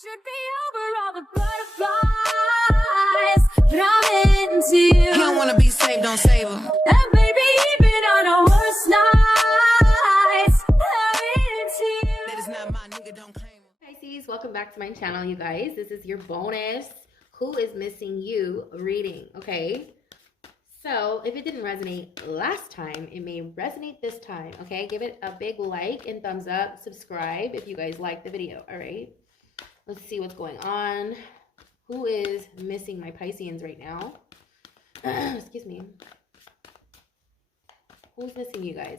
should be over all the butterflies that I'm into you. He don't wanna be saved, don't save him. And baby, even on our worst nights, I'm into you. That is not my nigga, don't claim him. Pisces, welcome back to my channel, you guys. This is your bonus Who is Missing You reading, okay? So if it didn't resonate last time, it may resonate this time, okay? Give it a big like and thumbs up. Subscribe if you guys like the video, all right? Let's see what's going on. Who is missing my Pisceans right now? Excuse me. Who's missing you guys?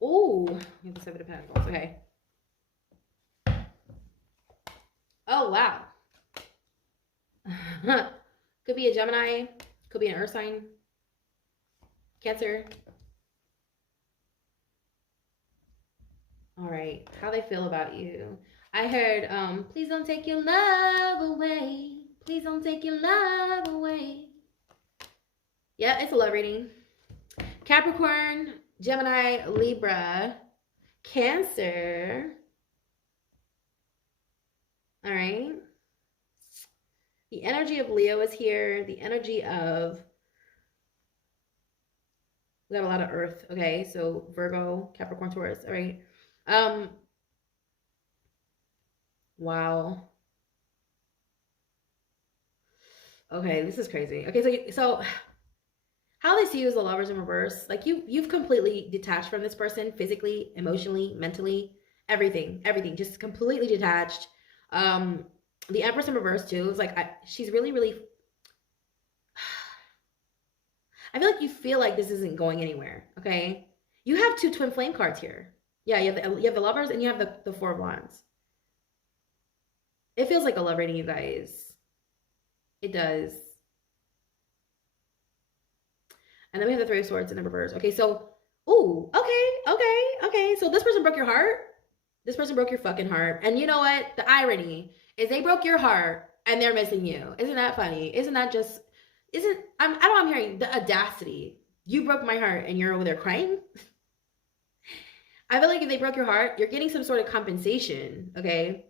Oh, you have the Seven of Pentacles, okay. Oh, wow. Could be a Gemini. Could be an earth sign. Cancer. All right. How they feel about you. I heard, please don't take your love away. Please don't take your love away. Yeah, it's a love reading. Capricorn, Gemini, Libra, Cancer. All right. The energy of Leo is here. The energy of, we got a lot of earth, okay? So Virgo, Capricorn, Taurus, all right? Wow. Okay, this is crazy. Okay, so how they see you as the Lovers in reverse, like you've completely detached from this person, physically, emotionally, mentally, everything, just completely detached. The Empress in reverse too is like, she's really, I feel like you feel like this isn't going anywhere, okay? You have two twin flame cards here. Yeah, you have the Lovers and you have the Four of Wands. It feels like a love reading, you guys. It does. And then we have the Three of Swords in the reverse. Okay, so, ooh, okay. So this person broke your heart. This person broke your fucking heart. And you know what? The irony is they broke your heart and they're missing you. Isn't that funny? Isn't that just, I don't know, I'm hearing the audacity. You broke my heart and you're over there crying? I feel like if they broke your heart, you're getting some sort of compensation, okay?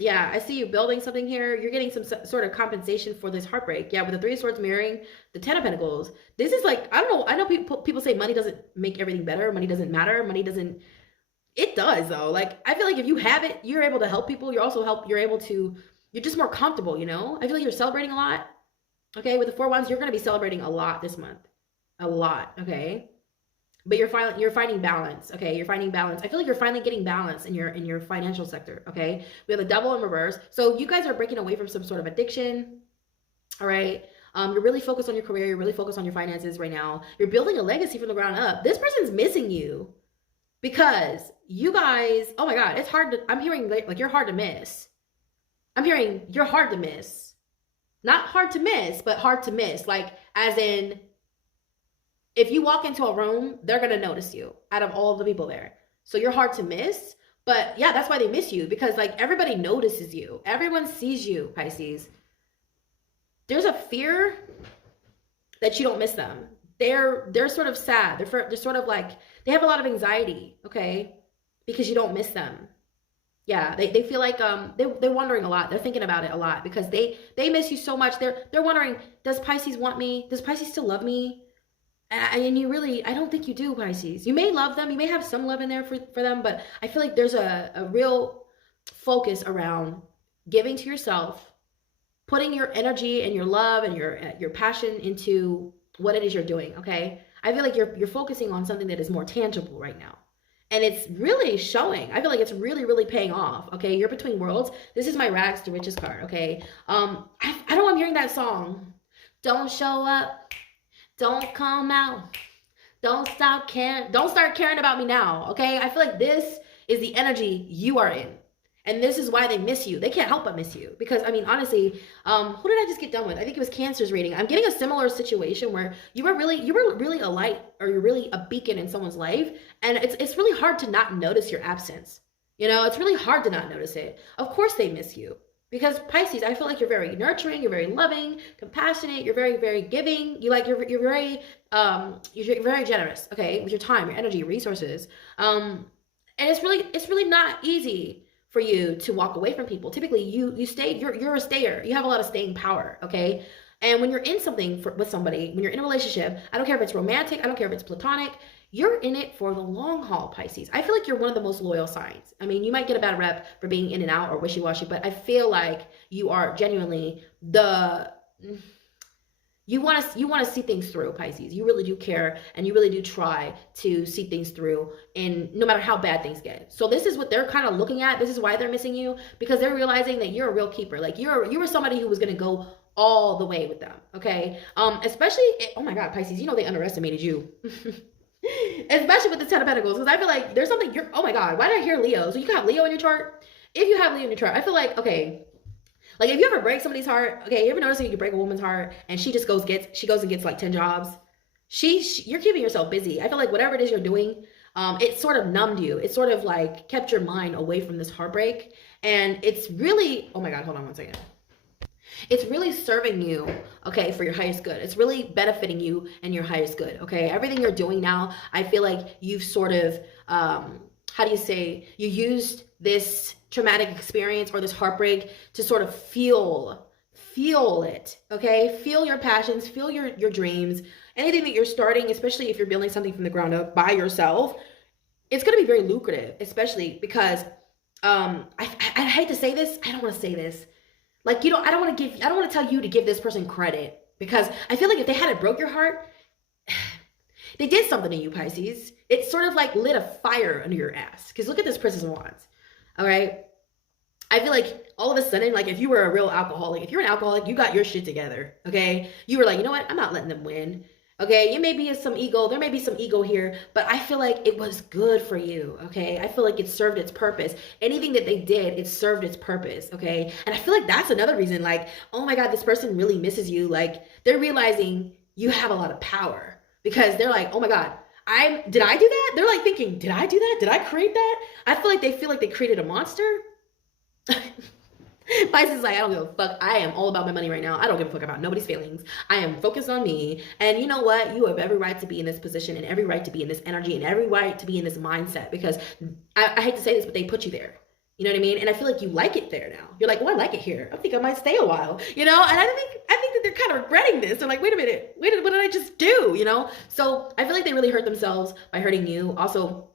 Yeah, I see you building something here. You're getting some sort of compensation for this heartbreak. Yeah, with the Three of Swords mirroring the Ten of Pentacles. This is like, I don't know. I know people say money doesn't make everything better. Money doesn't matter. Money doesn't. It does, though. Like, I feel like if you have it, you're able to help people. You're just more comfortable, you know? I feel like you're celebrating a lot. Okay, with the Four of Wands, you're going to be celebrating a lot this month. A lot, okay? But you're finding balance, okay? You're finding balance. I feel like you're finally getting balance in your financial sector, okay? We have the Devil in reverse. So you guys are breaking away from some sort of addiction, all right? You're really focused on your career. You're really focused on your finances right now. You're building a legacy from the ground up. This person's missing you because you guys, oh my God, it's hard to, I'm hearing like you're hard to miss. I'm hearing you're hard to miss. Not hard to miss, but hard to miss. Like, as in, if you walk into a room, they're going to notice you out of all the people there. So you're hard to miss. But yeah, that's why they miss you, because like everybody notices you. Everyone sees you, Pisces. There's a fear that you don't miss them. They're sort of sad. They're sort of like, they have a lot of anxiety, okay? Because you don't miss them. Yeah, they feel like they're wondering a lot. They're thinking about it a lot because they miss you so much. They're wondering, does Pisces want me? Does Pisces still love me? And you really, I don't think you do, Pisces. You may love them. You may have some love in there for them, but I feel like there's a real focus around giving to yourself, putting your energy and your love and your passion into what it is you're doing, okay? I feel like you're focusing on something that is more tangible right now. And it's really showing. I feel like it's really, really paying off, okay? You're between worlds. This is my rags to riches card, okay? I don't know, I'm hearing that song. Don't show up. Don't come out. Don't start caring about me now, okay? I feel like this is the energy you are in. And this is why they miss you. They can't help but miss you. Because, I mean, honestly, who did I just get done with? I think it was Cancer's reading. I'm getting a similar situation where you were really a light, or you're really a beacon in someone's life. And it's really hard to not notice your absence. You know, it's really hard to not notice it. Of course they miss you. Because Pisces, I feel like you're very nurturing, you're very loving, compassionate, you're very, very giving. You're very generous, okay, with your time, your energy, your resources. And it's really not easy for you to walk away from people. Typically, you stay. You're a stayer. You have a lot of staying power. Okay. And when you're in something with somebody, when you're in a relationship, I don't care if it's romantic, I don't care if it's platonic, you're in it for the long haul, Pisces. I feel like you're one of the most loyal signs. I mean, you might get a bad rep for being in and out or wishy-washy, but I feel like you are genuinely you want to see things through, Pisces. You really do care, and you really do try to see things through, and no matter how bad things get. So this is what they're kind of looking at. This is why they're missing you, because they're realizing that you're a real keeper. Like you were somebody who was going to go all the way with them. Okay. Especially, oh my God, Pisces, you know, they underestimated you. Especially with the 10 of Pentacles, because I feel like there's something oh my God, why did I hear Leo? So you can have Leo in your chart. If you have Leo in your chart, I feel like, okay, like if you ever break somebody's heart, okay, you ever notice that you break a woman's heart and she just goes and gets like 10 jobs? You're keeping yourself busy. I feel like whatever it is you're doing, it sort of numbed you. It sort of like kept your mind away from this heartbreak. And it's really, oh my God, hold on one second. It's really serving you, okay, for your highest good. It's really benefiting you and your highest good, okay? Everything you're doing now, I feel like you've sort of, how do you say, you used this traumatic experience or this heartbreak to sort of feel it, okay? Feel your passions, feel your dreams, anything that you're starting, especially if you're building something from the ground up by yourself, it's going to be very lucrative, especially because, I hate to say this, I don't want to say this. Like, you know, I don't want to tell you to give this person credit, because I feel like if they hadn't broke your heart, they did something to you, Pisces. It sort of like lit a fire under your ass. Because look at this Princess of Wands. All right. I feel like all of a sudden, like if you were a real alcoholic, if you're an alcoholic, you got your shit together. Okay. You were like, you know what? I'm not letting them win. Okay, you may be some ego, there may be some ego here, but I feel like it was good for you, okay? I feel like it served its purpose. Anything that they did, it served its purpose, okay? And I feel like that's another reason, like, oh my God, this person really misses you. Like, they're realizing you have a lot of power, because they're like, oh my God, did I do that? They're like thinking, did I do that? Did I create that? I feel like they created a monster. Pisces is like, I don't give a fuck. I am all about my money right now. I don't give a fuck about nobody's feelings. I am focused on me. And you know what? You have every right to be in this position, and every right to be in this energy, and every right to be in this mindset, because I hate to say this, but they put you there. You know what I mean? And I feel like you like it there now. You're like, well, I like it here. I think I might stay a while, you know? And I think that they're kind of regretting this. They're like, wait a minute, what did I just do? You know? So I feel like they really hurt themselves by hurting you. Also,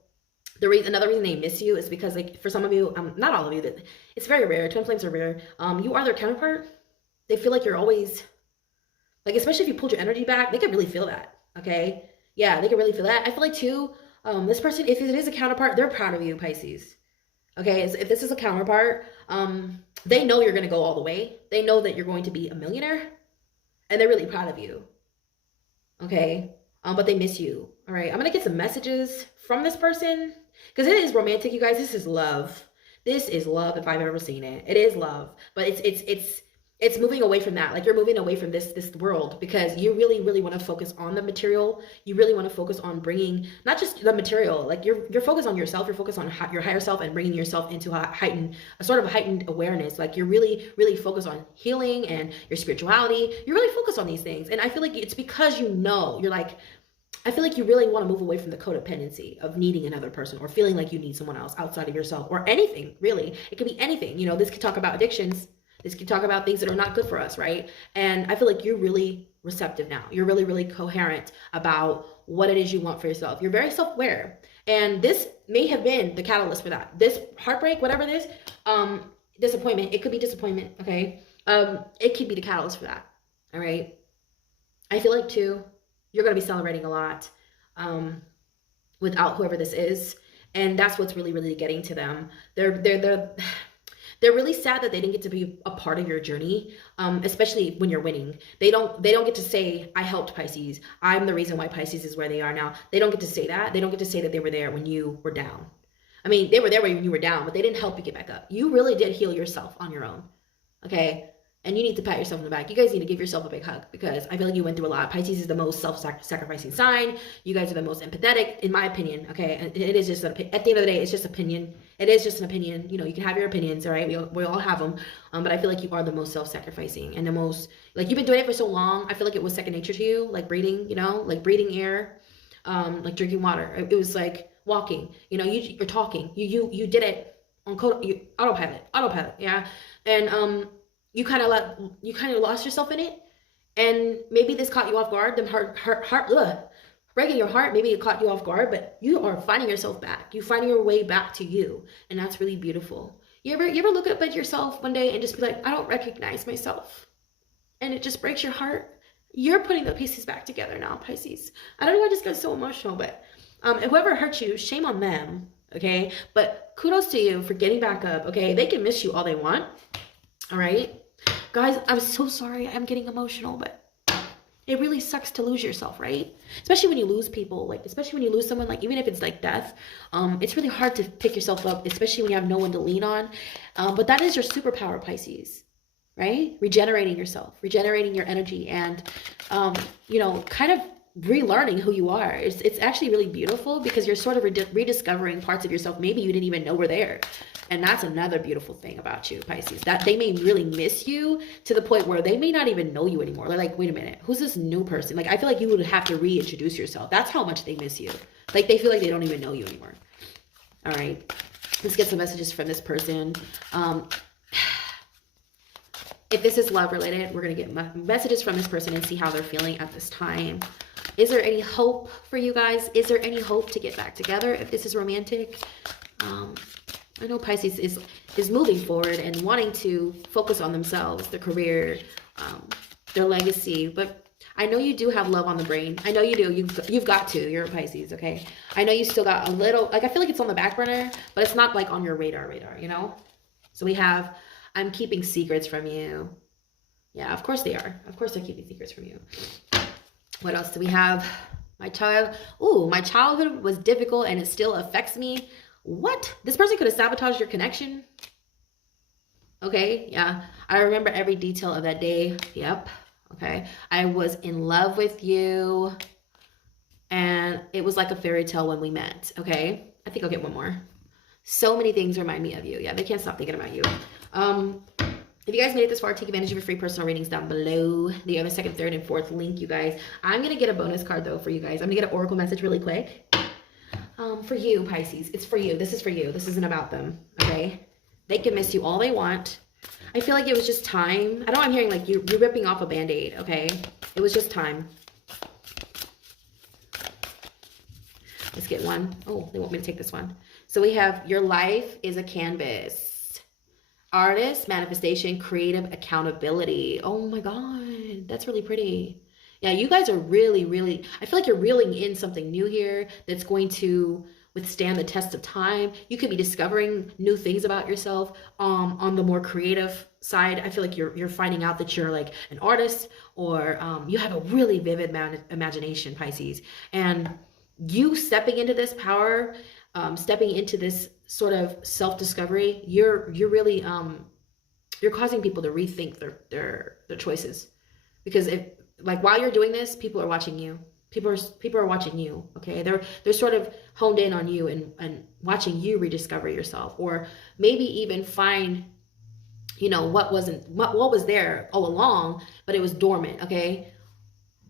another reason they miss you is because, like, for some of you, not all of you, that it's very rare. Twin flames are rare. You are their counterpart. They feel like you're always, like, especially if you pulled your energy back, they could really feel that. Okay, yeah, they could really feel that. I feel like too, this person, if it is a counterpart, they're proud of you, Pisces. Okay, so if this is a counterpart, they know you're gonna go all the way. They know that you're going to be a millionaire, and they're really proud of you. Okay, but they miss you. All right, I'm gonna get some messages from this person, because it is romantic, you guys. This is love. This is love if I've ever seen it. It is love, but it's moving away from that. Like, you're moving away from this world, because you really, really want to focus on the material. You really want to focus on bringing not just the material, like you're focused on yourself. You're focused on your higher self and bringing yourself into a sort of heightened awareness. Like, you're really, really focused on healing and your spirituality. You're really focused on these things. And I feel like it's because, you know, you're like, I feel like you really want to move away from the codependency of needing another person, or feeling like you need someone else outside of yourself, or anything, really. It could be anything. You know, this could talk about addictions. This could talk about things that are not good for us, right? And I feel like you're really receptive now. You're really, really coherent about what it is you want for yourself. You're very self-aware. And this may have been the catalyst for that. This heartbreak, whatever it is, disappointment. It could be disappointment, okay? It could be the catalyst for that, all right? I feel like, too, you're going to be celebrating a lot without whoever this is. And that's what's really, really getting to them. They're really sad that they didn't get to be a part of your journey, especially when you're winning. They don't get to say, I helped Pisces. I'm the reason why Pisces is where they are now. They don't get to say that. They don't get to say that they were there when you were down. I mean, they were there when you were down, but they didn't help you get back up. You really did heal yourself on your own, okay? And you need to pat yourself on the back. You guys need to give yourself a big hug, because I feel like you went through a lot. Pisces is the most self-sacrificing sign. You guys are the most empathetic, in my opinion, okay? And it is just, at the end of the day, it's just opinion. It is just an opinion. You know, you can have your opinions, all right? We all have them. But I feel like you are the most self-sacrificing, and the most, like, you've been doing it for so long. I feel like it was second nature to you, like breathing, you know, like breathing air, like drinking water. It was like walking, you know, you're talking. You did it on autopilot, yeah. And you kind of lost yourself in it, and maybe this caught you off guard. Them breaking your heart, maybe it caught you off guard, but you are finding yourself back. You finding your way back to you, and that's really beautiful. You ever look up at yourself one day and just be like, I don't recognize myself, and it just breaks your heart? You're putting the pieces back together now, Pisces. I don't know why I just got so emotional, but whoever hurt you, shame on them, okay? But kudos to you for getting back up, okay? They can miss you all they want, all right? Guys, I'm so sorry I'm getting emotional, but it really sucks to lose yourself, right? Especially when you lose people, like, especially when you lose someone, like, even if it's like death, it's really hard to pick yourself up, especially when you have no one to lean on. But that is your superpower, Pisces, right? Regenerating yourself, regenerating your energy, and, you know, kind of relearning who you are. It's actually really beautiful because you're sort of rediscovering parts of yourself maybe you didn't even know were there. And that's another beautiful thing about you, Pisces, that they may really miss you to the point where they may not even know you anymore. They're like, wait a minute, who's this new person? Like, I feel like you would have to reintroduce yourself. That's how much they miss you. Like, they feel like they don't even know you anymore. All right, let's get some messages from this person. If this is love related, we're going to get messages from this person and see how they're feeling at this time. Is there any hope for you guys? Is there any hope to get back together if this is romantic? I know Pisces is moving forward and wanting to focus on themselves, their career, their legacy. But I know you do have love on the brain. I know you do. You've got to. You're a Pisces, okay? I know you still got a little, like, I feel like it's on the back burner, but it's not like on your radar, you know? So we have, I'm keeping secrets from you. Yeah, of course they are. Of course they're keeping secrets from you. What else do we have? My childhood was difficult and it still affects me. What? This person could have sabotaged your connection? Okay, yeah. I remember every detail of that day. Yep. Okay. I was in love with you, and it was like a fairy tale when we met. Okay. I think I'll get one more. So many things remind me of you. Yeah, they can't stop thinking about you. If you guys made it this far, take advantage of your free personal readings down below. The other second, third, and fourth link, you guys. I'm going to get a bonus card, though, for you guys. I'm going to get an oracle message really quick. For you, Pisces. It's for you. This is for you. This isn't about them, okay? They can miss you all they want. I feel like it was just time. I know I'm hearing like you're ripping off a Band-Aid, okay? It was just time. Let's get one. Oh, they want me to take this one. So we have, your life is a canvas. Artist, manifestation, creative, accountability. Oh my God, that's really pretty. Yeah, you guys are really, really, I feel like you're reeling in something new here that's going to withstand the test of time. You could be discovering new things about yourself. On the more creative side, I feel like you're finding out that you're like an artist, or you have a really vivid imagination, Pisces. And you stepping into this power, stepping into this sort of self-discovery, you're really you're causing people to rethink their choices. Because if, like, while you're doing this, people are watching you. People are watching you, okay? They're sort of honed in on you and watching you rediscover yourself, or maybe even find, you know, what was there all along, but it was dormant, okay?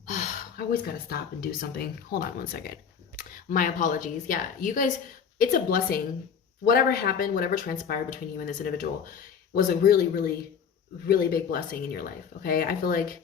Oh, I always gotta stop and do something. Hold on one second. My apologies. Yeah, you guys, it's a blessing. Whatever happened, whatever transpired between you and this individual was a really, really, really big blessing in your life, okay? I feel like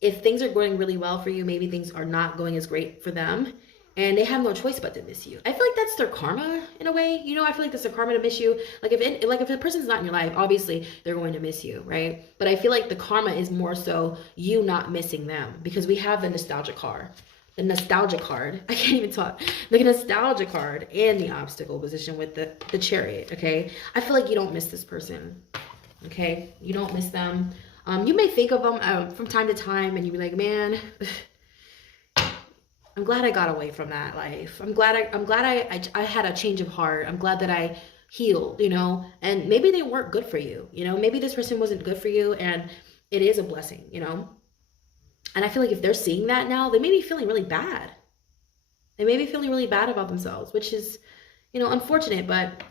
if things are going really well for you, maybe things are not going as great for them, and they have no choice but to miss you. I feel like that's their karma in a way. You know, I feel like that's their karma to miss you. Like if a person's not in your life, obviously they're going to miss you, right? But I feel like the karma is more so you not missing them, because we have the nostalgia card. The nostalgia card. I can't even talk. The nostalgia card and the obstacle position with the Chariot, okay? I feel like you don't miss this person, okay? You don't miss them. You may think of them from time to time, and you be like, man, I'm glad I got away from that life. I'm glad I had a change of heart. I'm glad that I healed, you know, and maybe they weren't good for you, you know, maybe this person wasn't good for you, and it is a blessing, you know. And I feel like if they're seeing that now, they may be feeling really bad. They may be feeling really bad about themselves, which is, you know, unfortunate, but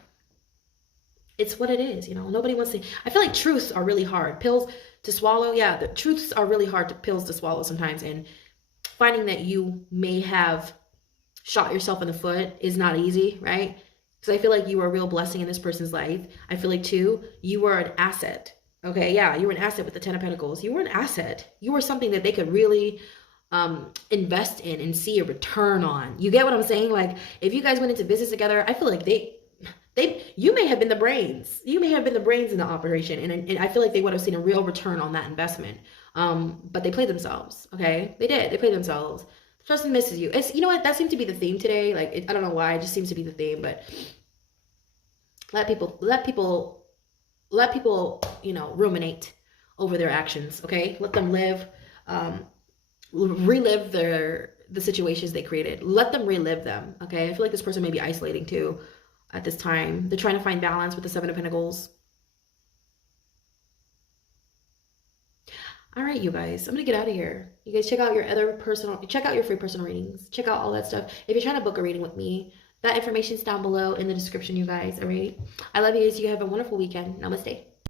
it's what it is, you know. Nobody wants to. I feel like truths are really hard. Pills to swallow, yeah, the truths are really hard pills to swallow sometimes, and finding that you may have shot yourself in the foot is not easy, right? Because I feel like you were a real blessing in this person's life. I feel like, too, you were an asset. Okay, yeah, you were an asset with the Ten of Pentacles. You were an asset. You were something that they could really invest in and see a return on. You get what I'm saying? Like, if you guys went into business together, I feel like you may have been the brains. You may have been the brains in the operation, and I feel like they would have seen a real return on that investment. But they played themselves. Okay, they did. They played themselves. The person misses you. It's, you know what? That seemed to be the theme today. Like, I don't know why. It just seems to be the theme. But let people, you know, ruminate over their actions. Okay, let them live. Relive the situations they created. Let them relive them. Okay, I feel like this person may be isolating too at this time. They're trying to find balance with the Seven of Pentacles. All right, you guys, I'm gonna get out of here. You guys check out your free personal readings. Check out all that stuff. If you're trying to book a reading with me, that information's down below in the description, you guys. All right, I love you guys. You have a wonderful weekend. Namaste.